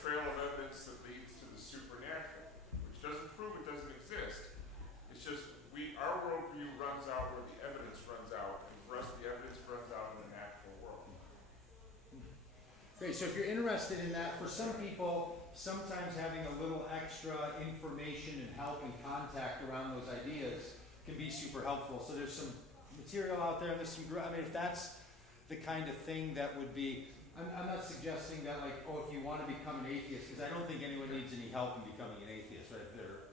trail of evidence that leads to the supernatural, which doesn't prove it doesn't exist. It's just our worldview runs out where the evidence runs out, and for us the evidence runs out in the natural world. Great, so if you're interested in that, for some people, sometimes having a little extra information and help and contact around those ideas can be super helpful. So there's some material out there, and there's some, I mean, if that's the kind of thing that would be, I'm not suggesting that, like, oh, if you want to become an atheist, because I don't think anyone needs any help in becoming an atheist, right? If they're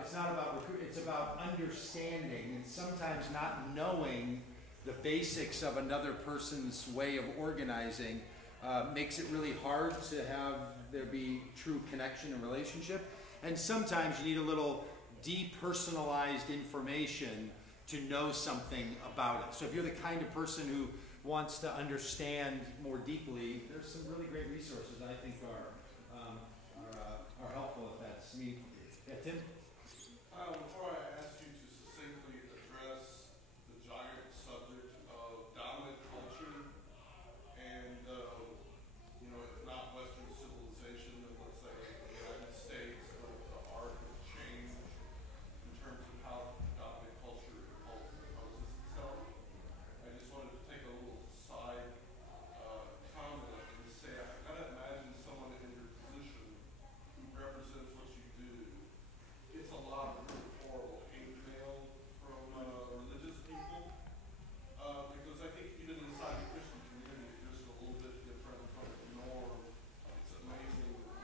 it's not about it's about understanding, and sometimes not knowing the basics of another person's way of organizing makes it really hard to have there be true connection and relationship. And sometimes you need a little depersonalized information to know something about it. So if you're the kind of person who wants to understand more deeply, there's some really great resources I think are helpful if that's me. Yeah, Tim? Before I ask you to succinctly address the giant subject of dominant culture and, if not Western civilization, then let's say the United States, the art of change in terms of how dominant culture imposes itself, I just wanted to take a little side comment and say I've got to imagine someone in your position who represents what you do. It's a lot of really horrible hate mail from religious people because I think even inside the Christian community, it's just a little bit different from the norm. It's amazing, the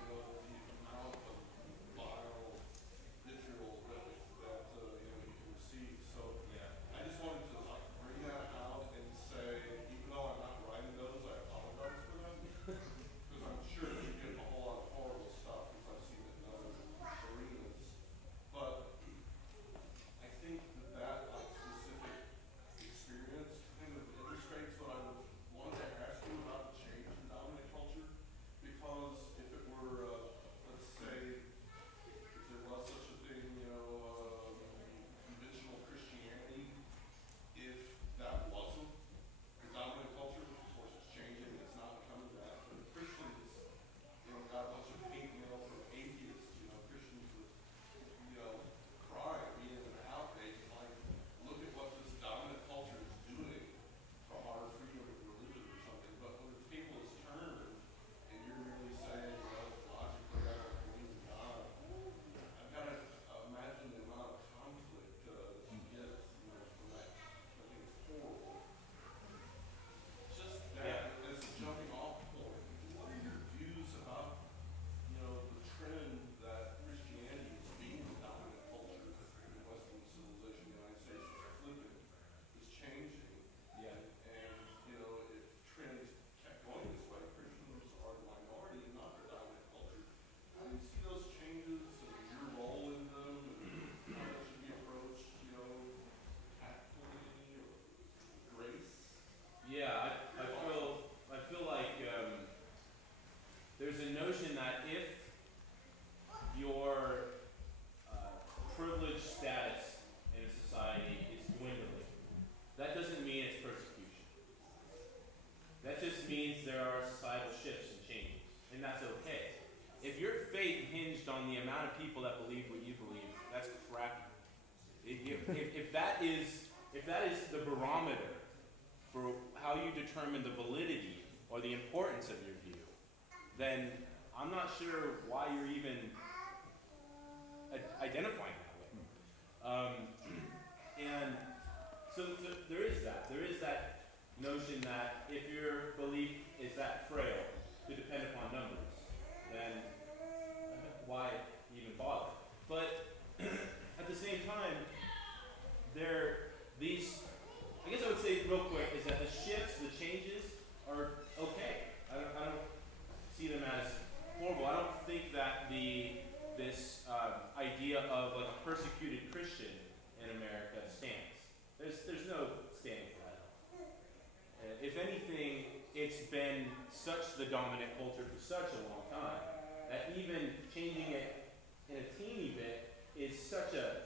amount of vile vitriol that you can receive. So I just wanted to bring that out and say, even though I'm not writing those, I apologize for them because I'm sure you get a whole lot of horrible stuff because I've seen it in other arenas. But I think that specific experience kind of illustrates what I wanted to ask you about the change in dominant culture. Because if it were, let's say, if there was such a thing, conventional Christianity, if that wasn't the dominant culture, which of course is changing, it's not becoming that. But if Christians, got a bunch of hate mail from atheists, Christians with crying, being in an outrage, like, look at what this dominant culture is doing to our freedom of religion or something. But when the table is turned and you're merely saying, logically I don't believe in God, I've got to imagine the amount of conflict that you get from that. I think it's horrible. Just that as a jumping off point, what are your views about the trend that Christianity is being the dominant culture in Western civilization, the United States is flipping, is changing. Yeah. And, if trends kept going this way, Christians are the minority and not the dominant culture. How do you see those changes and your role in them and how that should be approached, tactfully or grace? Yeah, I feel like there's a notion that if your privileged status in a society is dwindling, that doesn't mean it's persecution. That just means there are societal shifts and changes, and that's okay. If your faith hinged on the amount of people that believe what you believe, that's crappy. If that is the barometer for how you determine the validity or the importance of your view, then I'm not sure why you're even identifying that way. And so there is that. There is that notion that if your belief is that frail to depend upon numbers, then why even bother? But at the same time, I guess I would say real quick is that the shifts, the changes are okay. I don't see them as horrible. I don't think that this idea of like a persecuted Christian in America stands. There's no standing for that. If anything, it's been such the dominant culture for such a long time that even changing it in a teeny bit is such a,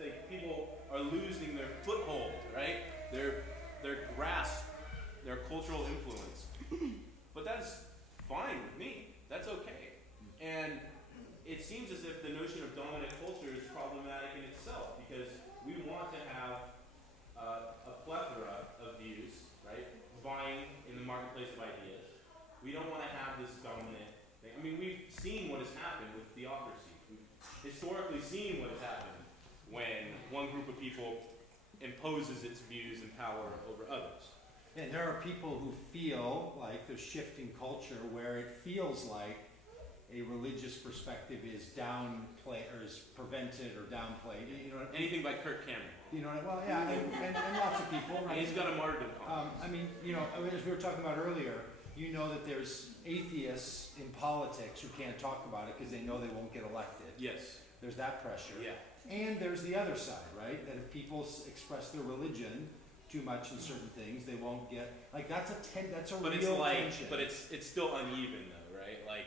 like, people are losing their foothold, right? Their grasp, their cultural influence. But that's fine with me. seems as if the notion of dominant culture is problematic in itself, because we want to have a plethora of views, right, vying in the marketplace of ideas. We don't want to have this dominant thing. I mean, we've seen what has happened with theocracy. We've historically seen what has happened when one group of people imposes its views and power over others. And there are people who feel like there's shifting culture where it feels like a religious perspective is downplayed or is prevented or downplayed. You know, Anything by Kirk Cameron. You know, well, yeah, and lots of people. Right? And he's got a martyrdom complex. I mean, you know, as we were talking about earlier, you know that there's atheists in politics who can't talk about it because they know they won't get elected. Yes. There's that pressure. Yeah. And there's the other side, right? That if people express their religion too much in certain things, they won't get like that's a But real it's like, tension. but it's still uneven though, right? Like,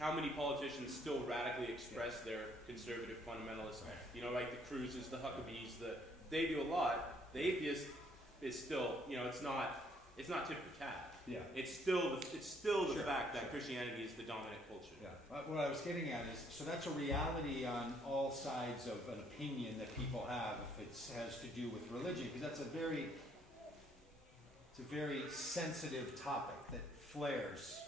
how many politicians still radically express their conservative fundamentalism? Right. You know, like the Cruzes, the Huckabees, they do a lot. The atheist is still, you know, it's not tit for tat. Yeah. It's still the Sure, fact that Christianity is the dominant culture. Yeah. What I was getting at is, so that's a reality on all sides of an opinion that people have if it has to do with religion, because that's a very sensitive topic that flares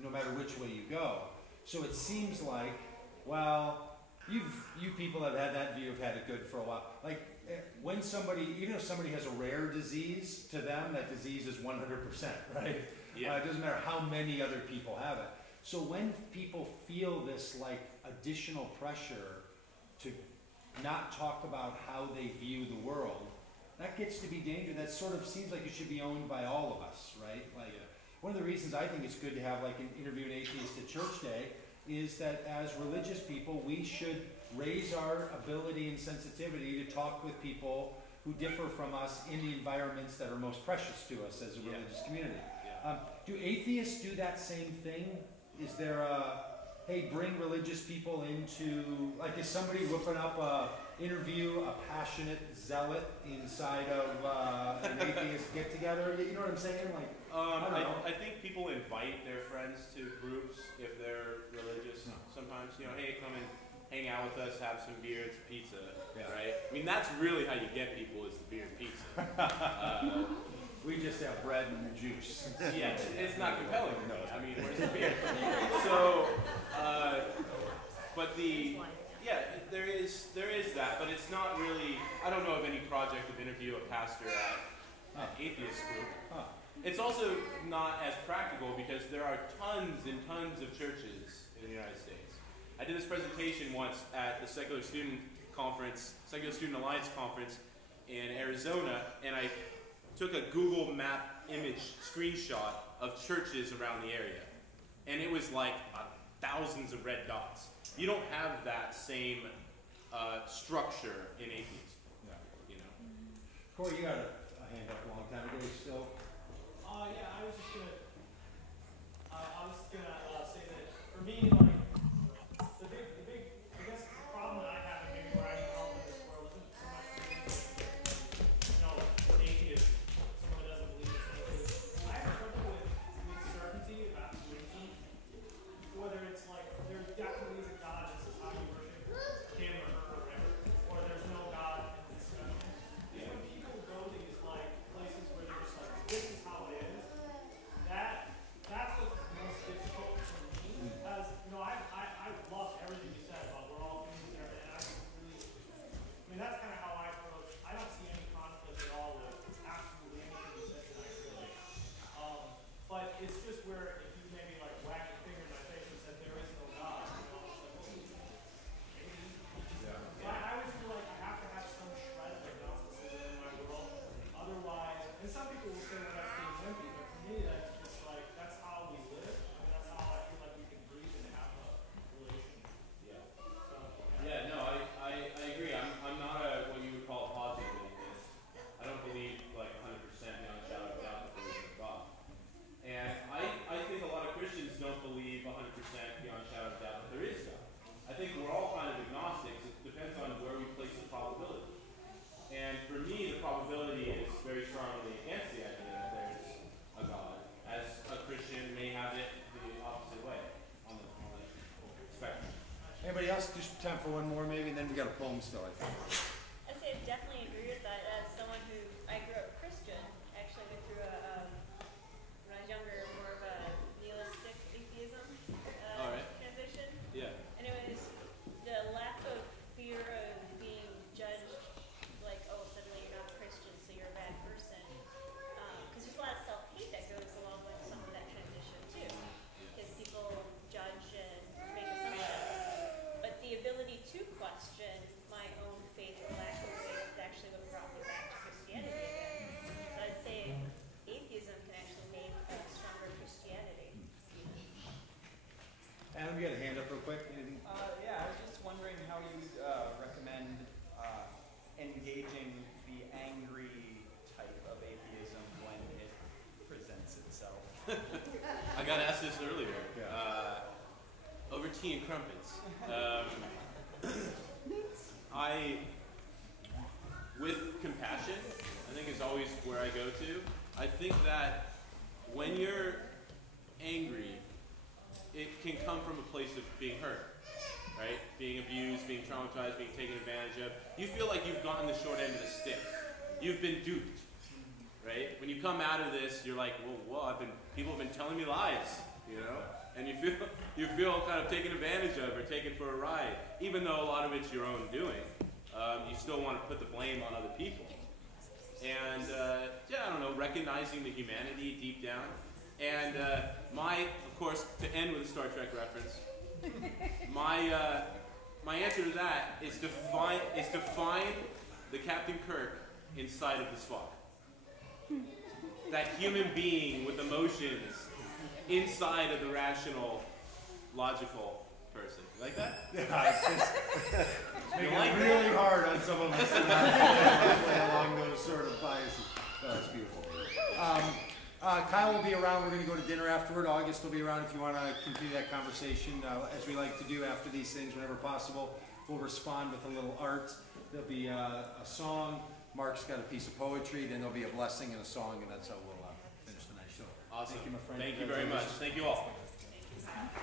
no matter which way you go. So it seems like, well, you people have had that view, have had it good for a while. Like when somebody, even if somebody has a rare disease, to them that disease is 100%, right? Yeah. It doesn't matter how many other people have it. So when people feel this like additional pressure to not talk about how they view the world, that gets to be dangerous. That sort of seems like it should be owned by all of us, right? Like one of the reasons I think it's good to have like an interview an atheist at church day is that as religious people, we should raise our ability and sensitivity to talk with people who differ from us in the environments that are most precious to us as a religious community. Do atheists do that same thing? Is there hey, bring religious people into, like is somebody whipping up interview a passionate zealot inside of an atheist get-together? You know what I'm saying? Like, I think people invite their friends to groups if they're religious sometimes. You know, hey, come and hang out with us, have some beer, it's pizza, right? I mean, that's really how you get people is the beer and pizza. We just have bread and juice. Yeah, it's not compelling. No, I mean, where's the beer? So, but there is that, but it's not really. I don't know of any project of interview a pastor at an atheist group. It's also not as practical because there are tons and tons of churches in the United States. I did this presentation once at the Secular Student Alliance Conference in Arizona, and I took a Google Map image screenshot of churches around the area. And it was like thousands of red dots. You don't have that same structure in atheism. You know? Corey, you got a hand up a long time ago still. Yeah, I was gonna say that for me, like, the big, I guess the problem that I have and maybe where I need help in this world isn't so much an atheist, someone who doesn't believe in atheist. I have trouble with certainty of absolutism, whether it's like, there definitely is a God, this is how you worship him or her or whatever, or there's no God in this discussion. And when people go to these like places where they're just like, this is how it is, that's what's most difficult for me, because, I else? Just time for one more maybe, and then we got a poem still, I think. I'd say I definitely agree with that. As someone who, I grew up Christian, actually went through when I was younger, more of a nihilistic atheism All right. transition. Yeah. And it was the lack of fear of being judged, like, oh, suddenly you're not Christian, so you're a bad person. Because there's a lot of self-hate that goes along with some of that transition, too. Because people judge and make assumptions. But the ability to question my own faith or lack of faith is actually what brought me back to Christianity again. So I'd say atheism can actually make a stronger Christianity. Adam, you got a hand up real quick? Anything? Yeah, I was just wondering how you'd recommend engaging the angry type of atheism when it presents itself. I got asked this earlier. Over tea and crumpets. With compassion, I think is always where I go to. I think that when you're angry, it can come from a place of being hurt, right? Being abused, being traumatized, being taken advantage of. You feel like you've gotten the short end of the stick. You've been duped, right? When you come out of this, you're like, well, people have been telling me lies, you know? And you feel kind of taken advantage of or taken for a ride, even though a lot of it's your own doing. You still want to put the blame on other people. And I don't know, recognizing the humanity deep down. And of course, to end with a Star Trek reference, my answer to that is to find the Captain Kirk inside of the Spock. That human being with emotions inside of the rational, logical person. You like that? Yeah, it's just making like it really hard on some of us along those sort of biases. Oh, that's beautiful. Kyle will be around. We're going to go to dinner afterward. August will be around if you want to continue that conversation. As we like to do after these things, whenever possible, we'll respond with a little art. There'll be a song. Mark's got a piece of poetry. Then there'll be a blessing and a song, and that's how we'll finish the night show. Awesome. Thank you, my friend. Thank you very much. Thank you all. Thank you.